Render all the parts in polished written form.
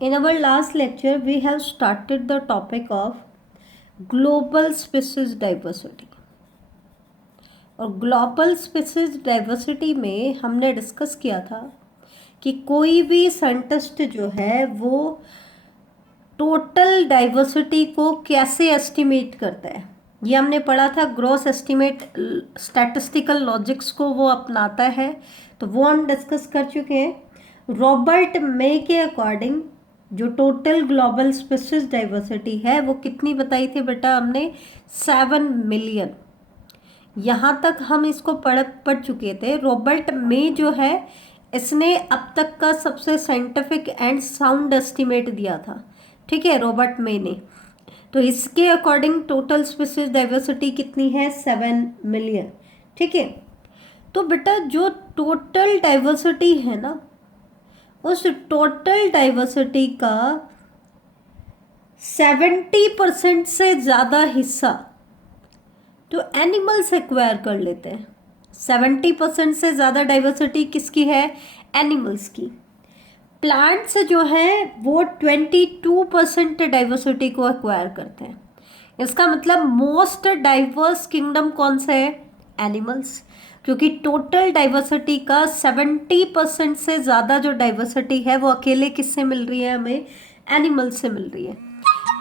In our last lecture, we have started the topic of global species diversity. और global species diversity में हमने discuss किया था कि कोई भी साइंटिस्ट जो है वो टोटल डाइवर्सिटी को कैसे एस्टिमेट करता है। ये हमने पढ़ा था, ग्रॉस एस्टिमेट स्टैटिस्टिकल लॉजिक्स को वो अपनाता है, तो वो हम डिस्कस कर चुके हैं। रॉबर्ट मे के अकॉर्डिंग जो टोटल ग्लोबल स्पीशीज डाइवर्सिटी है वो कितनी बताई थी बेटा हमने? 7 मिलियन। यहाँ तक हम इसको पढ़ चुके थे। रॉबर्ट मे जो है इसने अब तक का सबसे साइंटिफिक एंड साउंड एस्टिमेट दिया था, ठीक है, रॉबर्ट मे ने। तो इसके अकॉर्डिंग टोटल स्पीशीज डाइवर्सिटी कितनी है? 7 मिलियन, ठीक है। तो बेटा जो टोटल डाइवर्सिटी है ना, उस टोटल डाइवर्सिटी का 70% से ज़्यादा हिस्सा तो एनिमल्स एक्वायर कर लेते हैं। 70% से ज़्यादा डाइवर्सिटी किसकी है? एनिमल्स की। प्लांट्स जो हैं वो 22% डाइवर्सिटी को एक्वायर करते हैं। इसका मतलब मोस्ट डाइवर्स किंगडम कौन सा है? एनिमल्स, क्योंकि टोटल डाइवर्सिटी का 70% से ज़्यादा जो डाइवर्सिटी है वो अकेले किससे मिल रही है? हमें एनिमल्स से मिल रही है।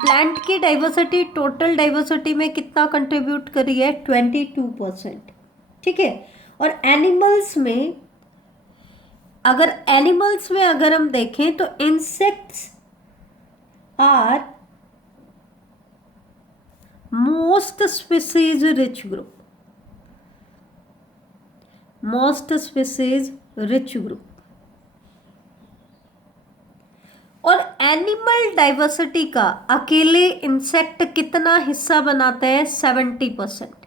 प्लांट की डाइवर्सिटी टोटल डाइवर्सिटी में कितना कंट्रीब्यूट कर रही है? 22%, ठीक है। और एनिमल्स में अगर हम देखें तो insects are most species rich group, most species rich group. और एनिमल डाइवर्सिटी का अकेले इंसेक्ट कितना हिस्सा बनाते हैं? 70%।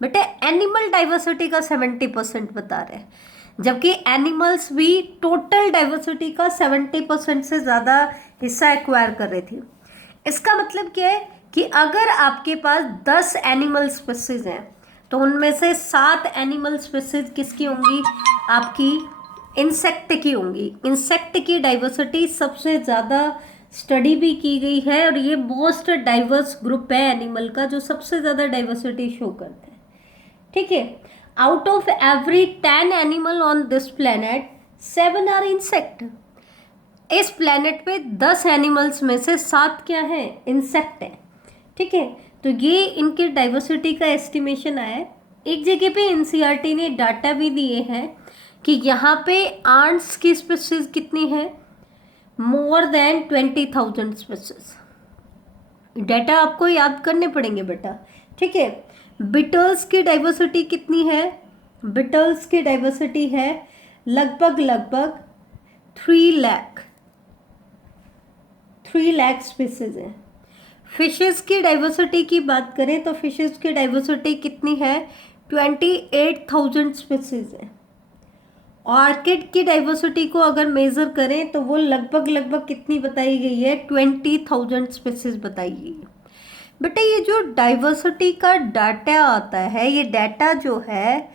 बेटे एनिमल डाइवर्सिटी का 70% बता रहे हैं, जबकि एनिमल्स भी टोटल डाइवर्सिटी का 70% से ज़्यादा हिस्सा एक्वायर कर रही थी। इसका मतलब क्या है कि अगर आपके पास 10 एनिमल स्पीसीज हैं तो उनमें से 7 एनिमल स्पीसीज किसकी होंगी? आपकी इंसेक्ट की होंगी। इंसेक्ट की डाइवर्सिटी सबसे ज़्यादा स्टडी भी की गई है और ये मोस्ट डाइवर्स ग्रुप है एनिमल का, जो सबसे ज़्यादा डाइवर्सिटी शो करते हैं, ठीक है। Out of every 10 animal on this planet 7 are insect. इस प्लेनेट पे 10 एनिमल्स में से 7 क्या है? इंसेक्ट है, ठीक है। तो ये इनके डाइवर्सिटी का एस्टिमेशन आया है। एक जगह पे एनसीईआरटी ने डाटा भी दिए हैं कि यहाँ पे आंट्स की स्पीसीज कितनी है? More than 20,000 species. डाटा आपको याद करने पड़ेंगे बेटा, ठीक है। बिटल्स की डाइवर्सिटी कितनी है? बिटल्स की डाइवर्सिटी है लगभग 3 लाख स्पीसीज है। फिशेस की डाइवर्सिटी की बात करें तो फिशेस की डाइवर्सिटी कितनी है? 28,000 स्पीसीज है। ऑर्किड की डाइवर्सिटी को अगर मेजर करें तो वो लगभग कितनी बताई गई है? 20,000 स्पीसीज बताई गई है। बेटा ये जो डाइवर्सिटी का डाटा आता है, ये डाटा जो है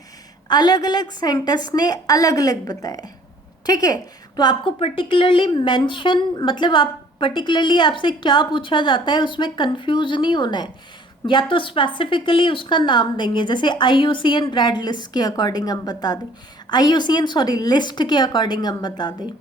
अलग अलग साइंटिस्ट ने अलग अलग बताया, ठीक है। तो आपको पर्टिकुलरली मेंशन, मतलब आप पर्टिकुलरली आपसे क्या पूछा जाता है उसमें कंफ्यूज नहीं होना है। या तो स्पेसिफिकली उसका नाम देंगे, जैसे IUCN रेड लिस्ट के अकॉर्डिंग हम बता दें, लिस्ट के अकॉर्डिंग हम बता दें,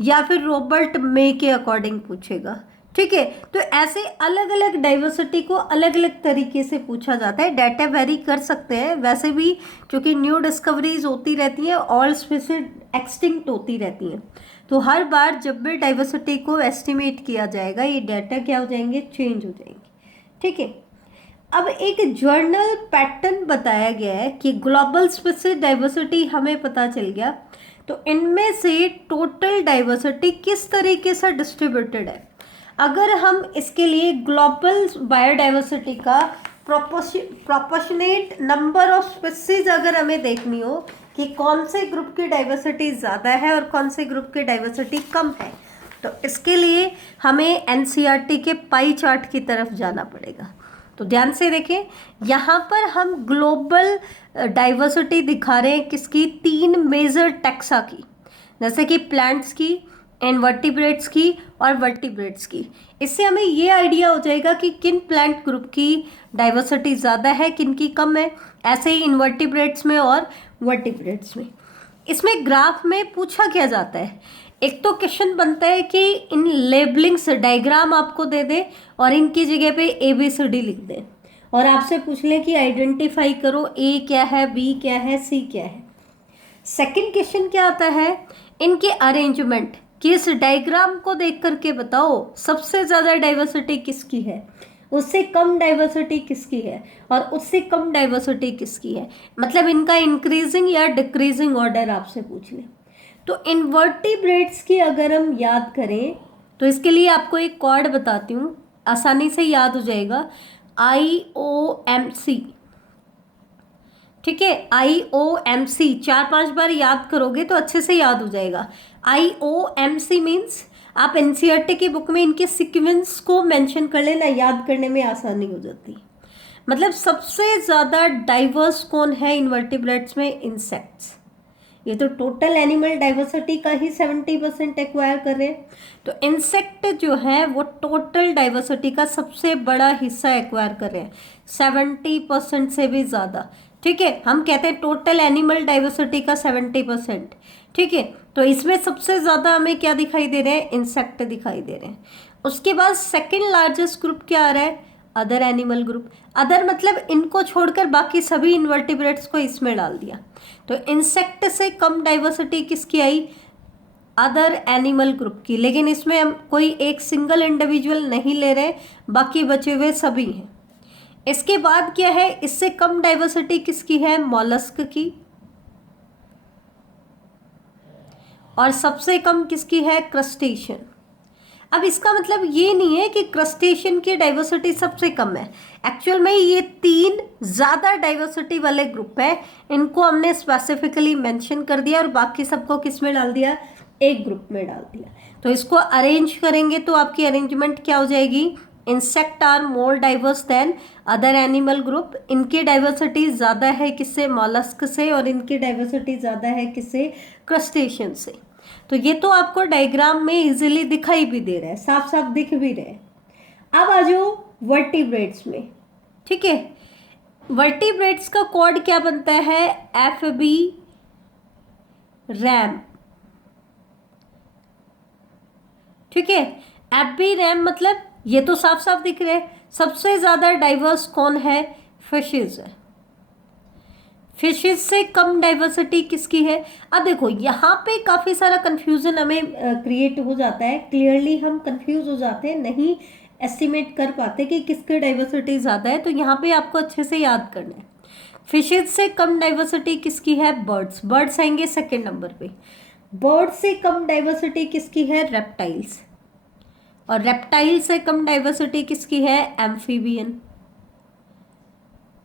या फिर रॉबर्ट मे के अकॉर्डिंग पूछेगा, ठीक है। तो ऐसे अलग अलग डाइवर्सिटी को अलग अलग तरीके से पूछा जाता है। डाटा वेरी कर सकते हैं वैसे भी, क्योंकि न्यू डिस्कवरीज होती रहती हैं, ऑल स्पीसीज एक्सटिंक्ट होती रहती हैं। तो हर बार जब भी डाइवर्सिटी को एस्टिमेट किया जाएगा ये डाटा क्या हो जाएंगे? चेंज हो जाएंगे, ठीक है। अब एक जर्नल पैटर्न बताया गया है कि ग्लोबल स्पीसीज डाइवर्सिटी हमें पता चल गया, तो इनमें से टोटल डाइवर्सिटी किस तरीके से डिस्ट्रीब्यूटेड है। अगर हम इसके लिए ग्लोबल बायोडाइवर्सिटी का प्रोपोर्शनेट नंबर ऑफ स्पीसीज अगर हमें देखनी हो कि कौन से ग्रुप की डाइवर्सिटी ज़्यादा है और कौन से ग्रुप की डाइवर्सिटी कम है, तो इसके लिए हमें एनसीईआरटी के पाई चार्ट की तरफ जाना पड़ेगा। तो ध्यान से देखें, यहाँ पर हम ग्लोबल डाइवर्सिटी दिखा रहे हैं किसकी? 3 मेजर टैक्सा की, जैसे कि प्लांट्स की, इनवर्टिब्रेट्स की और वर्टिब्रेट्स की। इससे हमें ये आइडिया हो जाएगा कि किन प्लांट ग्रुप की डाइवर्सिटी ज़्यादा है, किन की कम है, ऐसे ही इनवर्टिब्रेट्स में और वर्टिब्रेट्स में। इसमें ग्राफ में पूछा क्या जाता है, एक तो क्वेश्चन बनता है कि इन लेबलिंग्स डायग्राम आपको दे दे और इनकी जगह पे ABCD लिख दे और आपसे पूछ ले कि आइडेंटिफाई करो A क्या है, B क्या है, C क्या है। सेकंड क्वेश्चन क्या आता है, इनके अरेंजमेंट कि इस डायग्राम को देख करके बताओ सबसे ज़्यादा डाइवर्सिटी किसकी है, उससे कम डाइवर्सिटी किसकी है और उससे कम डाइवर्सिटी किसकी है, मतलब इनका इंक्रीजिंग या डिक्रीजिंग ऑर्डर आपसे पूछ ले। तो इनवर्टिब्रेट्स की अगर हम याद करें तो इसके लिए आपको एक कॉर्ड बताती हूँ, आसानी से याद हो जाएगा, IOMC। ठीक है, IOMC 4-5 बार याद करोगे तो अच्छे से याद हो जाएगा। IOMC मीन्स आप NCERT की बुक में इनके सीक्वेंस को मेंशन कर लेना, याद करने में आसानी हो जाती है। मतलब सबसे ज़्यादा डाइवर्स कौन है इनवर्टिब्रेट्स में, इंसेक्ट्स। ये तो टोटल एनिमल डाइवर्सिटी का ही 70% एक्वायर कर रहे हैं, तो इंसेक्ट जो है वो टोटल डाइवर्सिटी का सबसे बड़ा हिस्सा एक्वायर कर रहे हैं, 70% से भी ज़्यादा। ठीक है, हम कहते हैं टोटल एनिमल डाइवर्सिटी का 70%। ठीक है, तो इसमें सबसे ज़्यादा हमें क्या दिखाई दे रहे हैं, इंसेक्ट दिखाई दे रहे हैं। उसके बाद सेकेंड लार्जेस्ट ग्रुप क्या आ रहा है, अदर एनिमल ग्रुप। अदर मतलब इनको छोड़कर बाकी सभी इनवर्टिब्रेट्स को इसमें डाल दिया। तो इंसेक्ट से कम डाइवर्सिटी किसकी आई, अदर एनिमल ग्रुप की, लेकिन इसमें हम कोई एक सिंगल इंडिविजुअल नहीं ले रहे, बाकी बचे हुए सभी हैं। इसके बाद क्या है, इससे कम डाइवर्सिटी किसकी है, मॉलस्क की, और सबसे कम किसकी है, क्रस्टेशियन। अब इसका मतलब ये नहीं है कि क्रस्टेशियन की डाइवर्सिटी सबसे कम है, एक्चुअल में ये 3 ज़्यादा डाइवर्सिटी वाले ग्रुप है, इनको हमने स्पेसिफिकली मेंशन कर दिया और बाकी सबको किस में डाल दिया, एक ग्रुप में डाल दिया। तो इसको अरेंज करेंगे तो आपकी अरेंजमेंट क्या हो जाएगी, insect are more diverse than other animal group. इनकी डाइवर्सिटी ज़्यादा है किससे, मॉलस्क से, और इनकी डाइवर्सिटी ज़्यादा है किससे, क्रस्टेशियन से। तो ये तो आपको डायग्राम में इजीली दिखाई भी दे रहा है, साफ साफ दिख भी रहे हैं। अब आ जाओ वर्टिब्रेट्स में। ठीक है, वर्टिब्रेट्स का कोड क्या बनता है, FB रैम। ठीक है, FB रैम मतलब ये तो साफ साफ दिख रहा है, सबसे ज्यादा डाइवर्स कौन है, फिशेज है। फिशेज से कम डाइवर्सिटी किसकी है। अब देखो यहाँ पे काफ़ी सारा कंफ्यूजन हमें क्रिएट हो जाता है, क्लियरली हम कंफ्यूज हो जाते हैं, नहीं एस्टिमेट कर पाते कि किसकी डाइवर्सिटी ज़्यादा है। तो यहाँ पे आपको अच्छे से याद करना है, फिशेज से कम डाइवर्सिटी किसकी है, बर्ड्स। बर्ड्स आएंगे सेकेंड नंबर पे। बर्ड से कम डाइवर्सिटी किसकी है, रेप्टाइल्स। और रेप्टाइल से कम डाइवर्सिटी किसकी है, एम्फीबियन।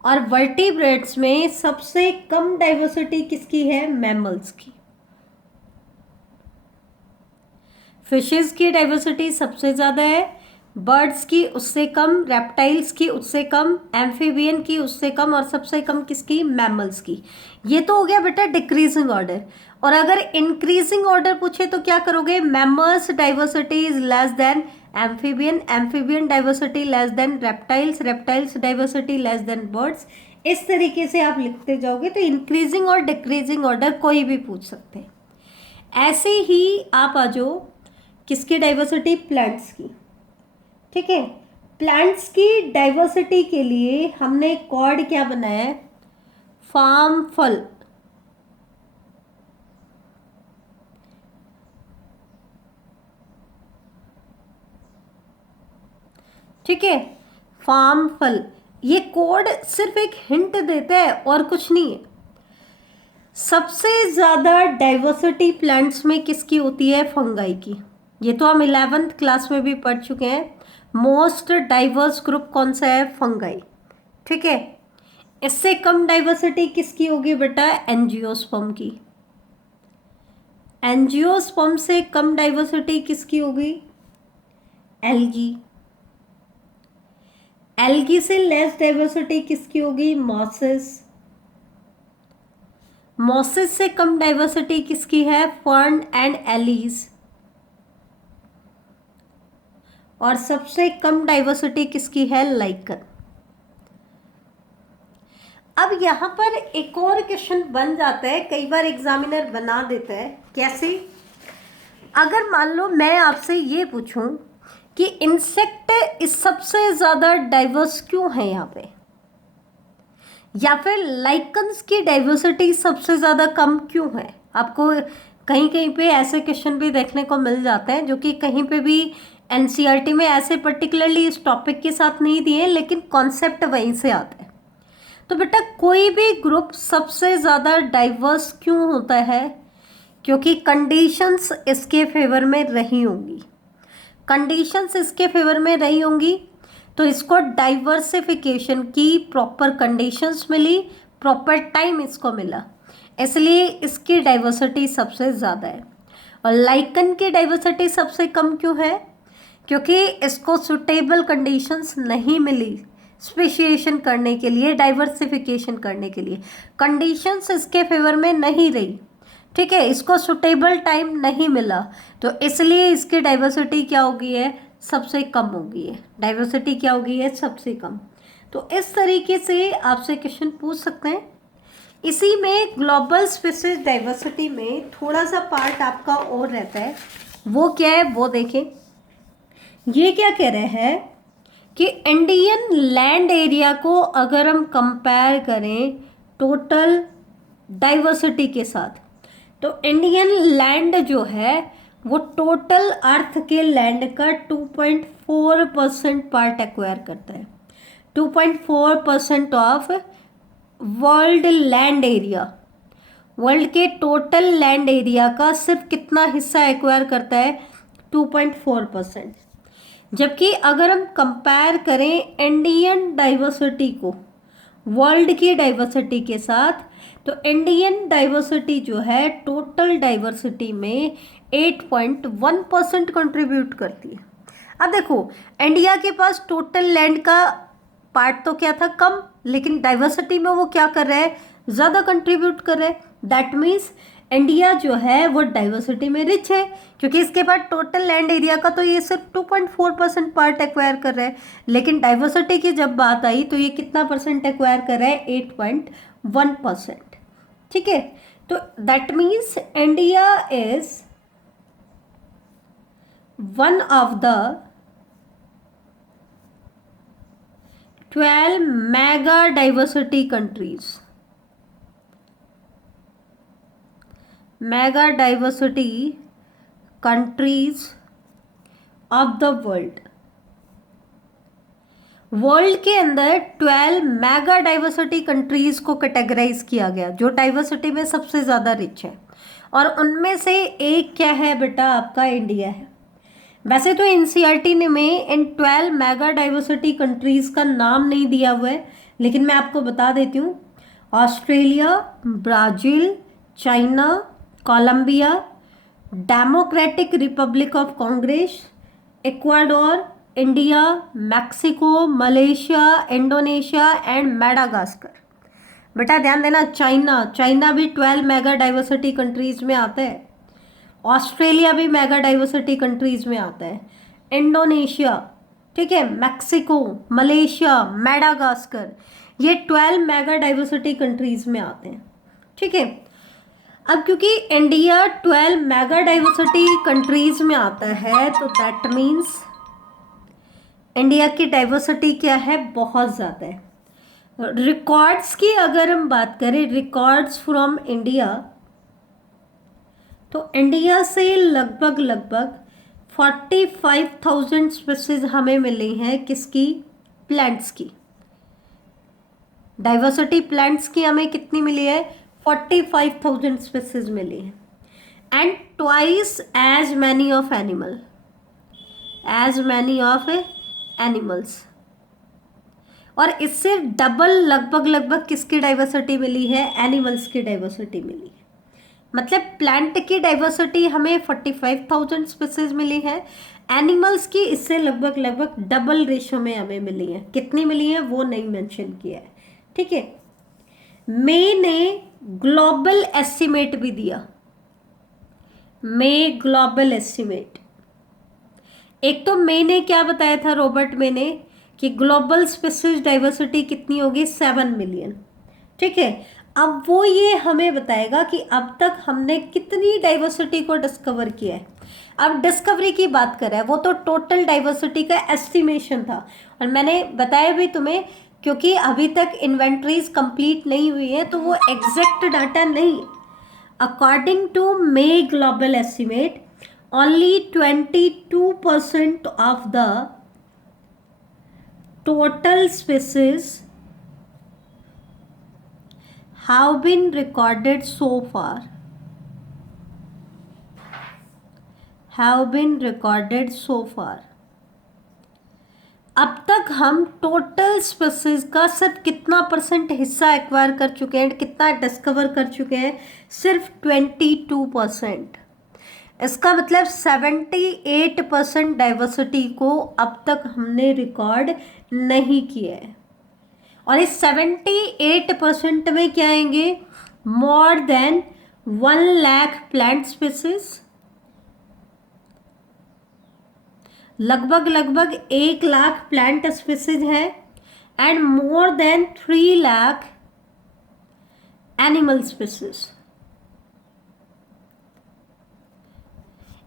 और वर्टिब्रेट्स में सबसे कम डाइवर्सिटी किसकी है, मैमल्स की। फिशेस की डाइवर्सिटी सबसे ज़्यादा है, बर्ड्स की उससे कम, रेप्टाइल्स की उससे कम, एम्फीबियन की उससे कम, और सबसे कम किसकी, मैमल्स की। ये तो हो गया बेटा डिक्रीजिंग ऑर्डर। और अगर इंक्रीजिंग ऑर्डर पूछे तो क्या करोगे, mammals diversity is less than amphibian, amphibian diversity less than reptiles, reptiles diversity less than birds. इस तरीके से आप लिखते जाओगे तो इंक्रीजिंग और डिक्रीजिंग ऑर्डर कोई भी पूछ सकते हैं। ऐसे ही आप आ जाओ किसकी डाइवर्सिटी, प्लांट्स की। ठीक है, प्लांट्स की डाइवर्सिटी के लिए हमने कॉर्ड क्या बनाया है, फार्म फल। ठीक है, फार्म फल, ये कोड सिर्फ एक हिंट देता है और कुछ नहीं है। सबसे ज़्यादा डाइवर्सिटी प्लांट्स में किसकी होती है, फंगाई की। ये तो हम 11th क्लास में भी पढ़ चुके हैं, मोस्ट डाइवर्स ग्रुप कौन सा है, फंगाई। ठीक है, इससे कम डाइवर्सिटी किसकी होगी बेटा, एंजियोस्पर्म की। एंजियोस्पर्म से कम डाइवर्सिटी किसकी होगी, एल्गी। एल्गी से लेस डाइवर्सिटी किसकी होगी, मॉसेस। मॉसेस से कम डाइवर्सिटी किसकी है, फर्न एंड एलीज। और सबसे कम डाइवर्सिटी किसकी है? लाइकन। अब यहाँ पर एक और क्वेश्चन बन जाता है, कई बार एग्जामिनर बना देता है। कैसे? अगर मान लो मैं आपसे ये पूछूं कि इंसेक्ट इस सबसे ज्यादा डाइवर्स क्यों है यहाँ पे, या फिर लाइकन्स की डाइवर्सिटी सबसे ज्यादा कम क्यों है। आपको कहीं कहीं पे ऐसे क्वेश्चन भी देखने को मिल जाते हैं जो कि कहीं पे भी एनसीईआरटी में ऐसे पर्टिकुलरली इस टॉपिक के साथ नहीं दिए, लेकिन कॉन्सेप्ट वहीं से आता है। तो बेटा कोई भी ग्रुप सबसे ज़्यादा डाइवर्स क्यों होता है? क्योंकि कंडीशंस इसके फेवर में रही होंगी। कंडीशंस इसके फेवर में रही होंगी तो इसको डाइवर्सिफिकेशन की प्रॉपर कंडीशंस मिली, प्रॉपर टाइम इसको मिला, इसलिए इसकी डाइवर्सिटी सबसे ज़्यादा है। और लाइकन की डाइवर्सिटी सबसे कम क्यों है? क्योंकि इसको सुटेबल कंडीशंस नहीं मिली स्पेशिएशन करने के लिए, डाइवर्सिफिकेशन करने के लिए कंडीशंस इसके फेवर में नहीं रही। ठीक है, इसको सुटेबल टाइम नहीं मिला, तो इसलिए इसकी डाइवर्सिटी क्या हो गई है? सबसे कम हो गई है। डाइवर्सिटी क्या हो गई है? सबसे कम। तो इस तरीके से आपसे क्वेश्चन पूछ सकते हैं। इसी में ग्लोबल स्पीशीज डाइवर्सिटी में थोड़ा सा पार्ट आपका और रहता है, वो क्या है वो देखें। ये क्या कह रहे हैं कि इंडियन लैंड एरिया को अगर हम कंपेयर करें टोटल डाइवर्सिटी के साथ, तो इंडियन लैंड जो है वो टोटल अर्थ के लैंड का 2.4% पार्ट एक्वायर करता है। 2.4% of world land area, world के टोटल लैंड एरिया का सिर्फ कितना हिस्सा एक्वायर करता है? 2.4%। जबकि अगर हम कंपेयर करें इंडियन डाइवर्सिटी को वर्ल्ड की डाइवर्सिटी के साथ, तो इंडियन डाइवर्सिटी जो है टोटल डाइवर्सिटी में 8.1% कंट्रीब्यूट करती है। अब देखो, इंडिया के पास टोटल लैंड का पार्ट तो क्या था? कम, लेकिन डाइवर्सिटी में वो क्या कर रहा है? ज़्यादा कंट्रीब्यूट कर रहा है। दैट मीन्स इंडिया जो है वो डाइवर्सिटी में रिच है, क्योंकि इसके पास टोटल लैंड एरिया का तो ये सिर्फ 2.4% पार्ट एक्वायर कर रहा है, लेकिन डाइवर्सिटी की जब बात आई तो ये कितना परसेंट एक्वायर कर रहा है? 8.1%। ठीक है, तो that means India is one of the 12 mega diversity countries, mega diversity countries of the world. World के अंदर 12 मेगा डाइवर्सिटी कंट्रीज को कैटेगराइज किया गया जो डाइवर्सिटी में सबसे ज़्यादा रिच है, और उनमें से एक क्या है बेटा? आपका इंडिया है। वैसे तो एनसीईआरटी ने में इन 12 मेगा डाइवर्सिटी कंट्रीज का नाम नहीं दिया हुआ है, लेकिन मैं आपको बता देती हूँ। Australia, Brazil, China, Colombia, Democratic Republic of Congo, Ecuador, India, Mexico, Malaysia, Indonesia and Madagascar. बेटा ध्यान देना, चाइना भी 12 मेगा डाइवर्सिटी कंट्रीज में आता है। ऑस्ट्रेलिया भी मेगा डाइवर्सिटी कंट्रीज में आता है। इंडोनेशिया, ठीक है, मैक्सिको, मलेशिया, मेडागास्कर, ये 12 मेगा डाइवर्सिटी कंट्रीज में आते हैं। ठीक है, अब क्योंकि इंडिया 12 मेगा डाइवर्सिटी कंट्रीज में आता है, तो दैट मीन्स इंडिया की डाइवर्सिटी क्या है? बहुत ज़्यादा है। रिकॉर्ड्स की अगर हम बात करें, रिकॉर्ड्स फ्रॉम इंडिया, तो इंडिया से लगभग 45,000 स्पीसीज हमें मिली हैं। किसकी? प्लांट्स की। डाइवर्सिटी प्लांट्स की हमें कितनी मिली है? 45,000 स्पीसीज मिली है। And twice as many of animal, as many of animals, और इससे डबल लगभग किसकी डाइवर्सिटी मिली है? एनिमल्स की डाइवर्सिटी मिली है। मतलब प्लांट की डाइवर्सिटी हमें 45,000 स्पीसीज मिली है, एनिमल्स की इससे लगभग डबल रेशो में हमें मिली है। कितनी मिली है वो नहीं मेंशन किया है। ठीक है, मे ने ग्लोबल एस्टिमेट भी दिया। मे ग्लोबल एस्टिमेट एक तो मे ने क्या बताया था, रॉबर्ट मे ने, कि ग्लोबल स्पीसीज डाइवर्सिटी कितनी होगी, 7 मिलियन। ठीक है, अब वो ये हमें बताएगा कि अब तक हमने कितनी डाइवर्सिटी को डिस्कवर किया है। अब डिस्कवरी की बात करें, वो तो टोटल डाइवर्सिटी का एस्टिमेशन था, और मैंने बताया भी तुम्हें, क्योंकि अभी तक इन्वेंट्रीज कंप्लीट नहीं हुई है तो वो एग्जैक्ट डाटा नहीं। According to may global estimate, only 22% of the total species have been recorded so far, अब तक हम टोटल स्पीसीज का सिर्फ कितना परसेंट हिस्सा एक्वायर कर चुके हैं, कितना डिस्कवर कर चुके हैं, सिर्फ 22%। इसका मतलब 78% डाइवर्सिटी को अब तक हमने रिकॉर्ड नहीं किया है। और इस 78% में क्या आएंगे, more than 1 lakh plant species, लगभग 1 लाख प्लांट स्पीसीज है, and more than 3 lakh animal species.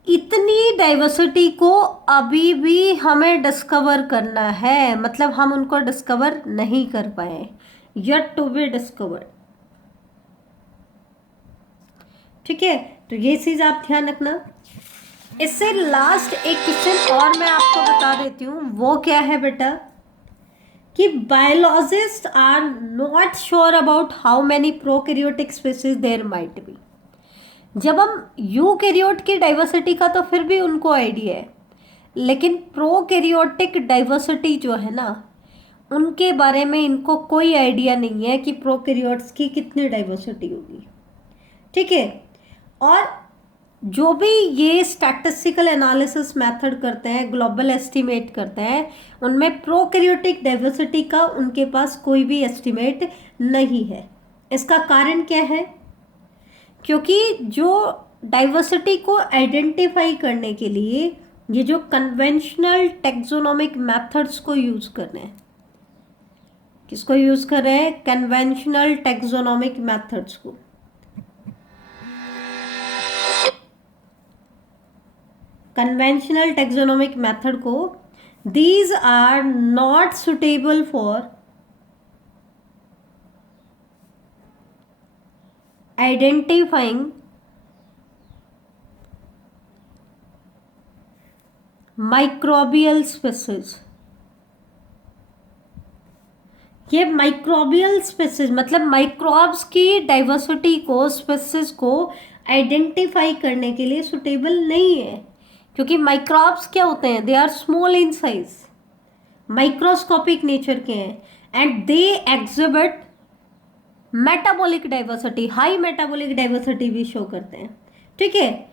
इतनी डाइवर्सिटी को अभी भी हमें डिस्कवर करना है, मतलब हम उनको डिस्कवर नहीं कर पाए, येट टू बी डिस्कवर्ड। ठीक है, तो ये चीज आप ध्यान रखना। इससे लास्ट एक क्वेश्चन और मैं आपको बता देती हूँ, वो क्या है बेटा, कि biologist are not sure about how many prokaryotic species there might be. जब हम यूकैरियोट की डाइवर्सिटी का तो फिर भी उनको आइडिया है, लेकिन प्रोकैरियोटिक डाइवर्सिटी जो है ना, उनके बारे में इनको कोई आइडिया नहीं है कि प्रोकैरियोट्स की कितनी डाइवर्सिटी होगी। ठीक है, और जो भी ये स्टैटिस्टिकल एनालिसिस मेथड करते हैं, ग्लोबल एस्टिमेट करते हैं, उनमें प्रोकैरियोटिक डाइवर्सिटी का उनके पास कोई भी एस्टिमेट नहीं है। इसका कारण क्या है, क्योंकि जो डाइवर्सिटी को आइडेंटिफाई करने के लिए ये जो कन्वेंशनल टेक्सोनोमिक मेथड्स को यूज कर रहे हैं, किसको यूज कर रहे हैं, कन्वेंशनल टेक्सोनोमिक मेथड्स को। कन्वेंशनल टेक्सोनोमिक मेथड को, these are not suitable for identifying microbial species. ये माइक्रोबियल स्पीसीज मतलब माइक्रोब्स की डाइवर्सिटी को, स्पीसीज को आइडेंटिफाई करने के लिए सुटेबल नहीं है, क्योंकि माइक्रोब्स क्या होते हैं, they are small in size, microscopic nature के हैं, and they exhibit metabolic diversity, high metabolic diversity भी शो करते हैं। ठीक है,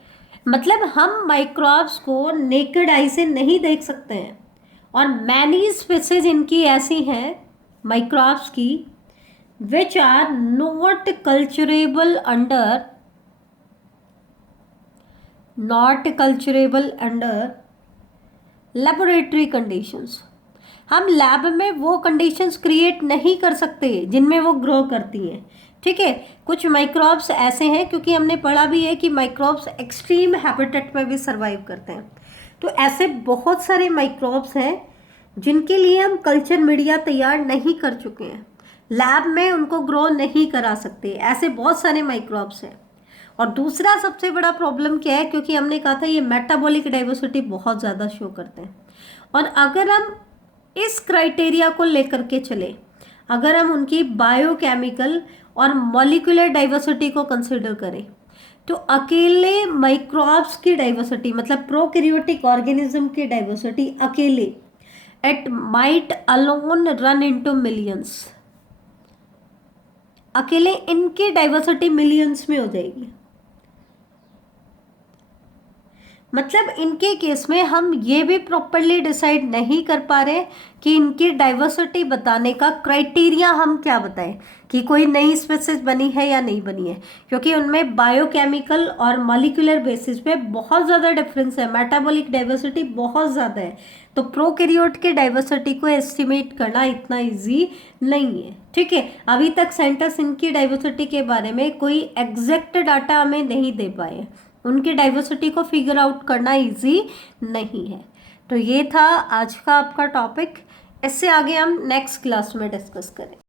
मतलब हम माइक्रोब्स को नेकेड आई से नहीं देख सकते हैं, और मैनी स्पीसीज इनकी ऐसी हैं माइक्रोब्स की, which are not culturable under laboratory conditions. हम लैब में वो कंडीशंस क्रिएट नहीं कर सकते जिनमें वो ग्रो करती हैं। ठीक है, कुछ माइक्रोब्स ऐसे हैं, क्योंकि हमने पढ़ा भी है कि माइक्रोब्स एक्सट्रीम हैबिटेट में भी सर्वाइव करते हैं, तो ऐसे बहुत सारे माइक्रोब्स हैं जिनके लिए हम कल्चर मीडिया तैयार नहीं कर चुके हैं, लैब में उनको ग्रो नहीं करा सकते, ऐसे बहुत सारे माइक्रोब्स हैं। और दूसरा सबसे बड़ा प्रॉब्लम क्या है, क्योंकि हमने कहा था ये मेटाबॉलिक डाइवर्सिटी बहुत ज़्यादा शो करते हैं, और अगर हम इस क्राइटेरिया को लेकर के चले, अगर हम उनकी बायोकेमिकल और मॉलिक्यूलर डाइवर्सिटी को कंसिडर करें, तो अकेले माइक्रोब्स की डाइवर्सिटी मतलब प्रोकैरियोटिक ऑर्गेनिज्म की डाइवर्सिटी अकेले, it might alone run into millions, अकेले इनकी डाइवर्सिटी मिलियंस में हो जाएगी। मतलब इनके केस में हम ये भी प्रॉपरली डिसाइड नहीं कर पा रहे कि इनकी डाइवर्सिटी बताने का क्राइटेरिया हम क्या बताएं कि कोई नई स्पीसीज बनी है या नहीं बनी है, क्योंकि उनमें बायोकेमिकल और मॉलिक्यूलर बेसिस पे बहुत ज़्यादा डिफरेंस है, मेटाबॉलिक डाइवर्सिटी बहुत ज़्यादा है। तो प्रोकैरियोट के डाइवर्सिटी को एस्टिमेट करना इतना इजी नहीं है। ठीक है, अभी तक साइंटिस्ट इनकी डाइवर्सिटी के बारे में कोई एग्जैक्ट डाटा हमें नहीं दे पाए, उनकी डाइवर्सिटी को फिगर आउट करना इजी नहीं है। तो ये था आज का आपका टॉपिक, इससे आगे हम नेक्स्ट क्लास में डिस्कस करें।